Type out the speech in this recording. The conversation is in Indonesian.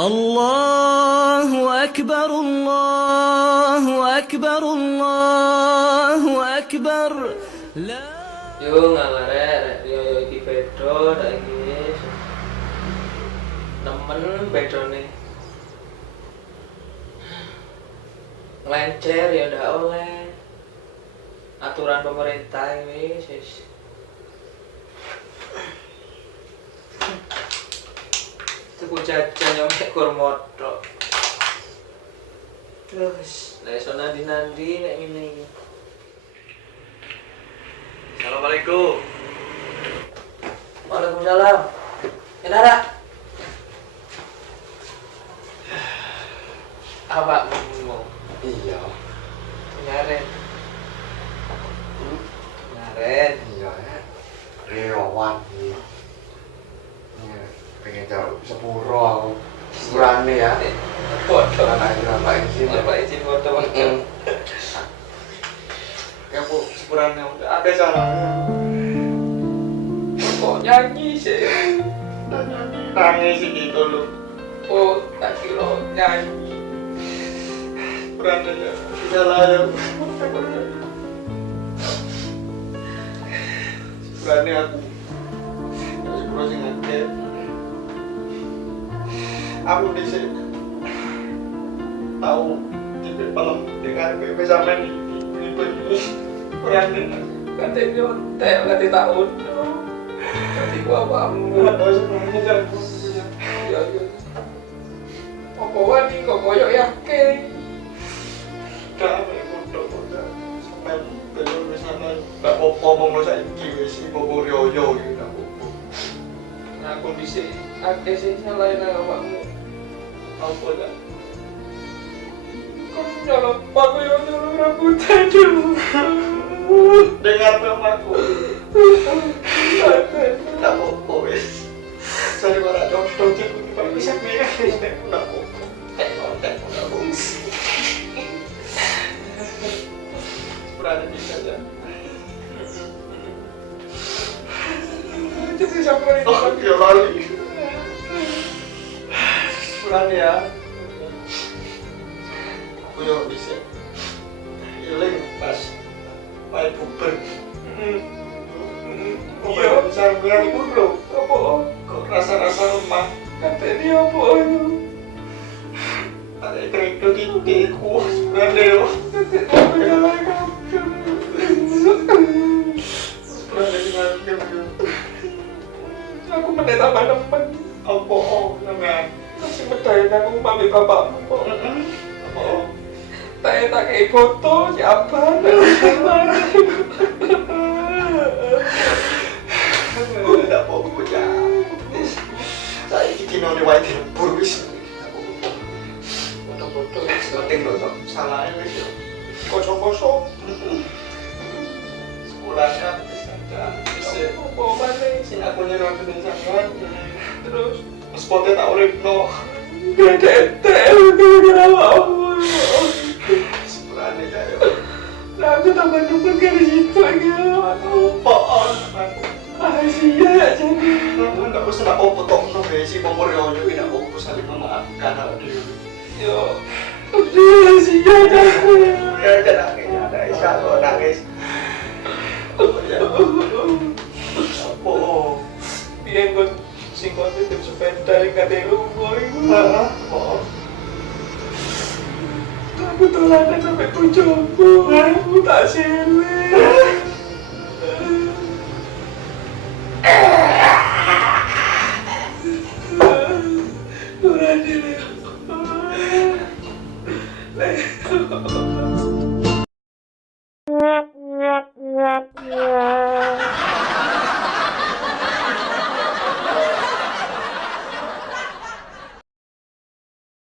الله أكبر الله أكبر الله أكبر لا Yo ngalare yo iki bedo nek iki nemen bedone ngelencer ya ndak oleh aturan pemerintah wis tuku jajan yo mek kurma tok terus nek iso nandi-nandi nek ngene iki. Assalamualaikum. Waalaikumsalam. Kenapa? Awakmu Iya. nyaren. Nyaren. Iya ya. Rewan iki. Pengen jauh sepuro aku. Sepurane ya. Foto. Bapak izin. Bapak izin foto. Ya Bu, sepurane ada salahnya. Kok nyanyi sih? Nangis gitu loh. Oh, tak kira nyanyi. Sepurane ya. Salah ya. Sepurane aku. Sepuro sing akeh. Aku disini tahu di film dengan PP sampean ini kurangin Kate nyontek, kate tak undo. Kate awakmu. ada sebenarnya jago Ya ya. Apa wani kok koyo yakin? dah untuk sampai belum misalnya nggak apa-apa ngomong saiki wis bobo rioyo gitu nggak apa-apa. Nah, kondisi akeh sing nyalain awakmu. Apa dah Kok nyolong aku yo nyolong rambutan dulu. dengar namaku nggak apa-apa wis saya malah contoh cek kita bisa mirip nggak apa-apa nggak apa-apa berada di saja. Jadi sampai Oh, ya lali. Berani ya. Aku yo bisa. Iling pas main puber. Iya, bisa berani pun lo. apa? Kok rasa-rasa lemah. Kate dia apa itu? Ada kerikil titikku. Berani yo. Kate apa nyalain aku? Berani dengan dia. Aku meneh tambah nemen. Apa namanya? Masih medahin aku mami bapakmu kok. Apa? Tak kayak foto siapa? Tidak apa-apa ya. Saya ini noni wae dilebur wis. Foto-foto Penting loh, salahnya wis yo. Kosong-kosong. Sepulangnya wis ada. Wis apa mana? sing aku nyerah dengan sangat. Terus Spotnya tak uripno. gak ada kenapa? Sepulangnya kayo. Nah, aku tambah nemen dari situ aja. Apaan aku? Sia jadi. Enggak usah tak opo tok no si pomor yo yo tidak opo saling memaafkan hal itu. Yo, udah sia aku. Ya jangan nangis, kalau nangis. Apa? Biar gue sing konten sepeda yang kata rumah itu. Apa? Aku tolakan sampai bojoku. Aku tak sele. Berani le.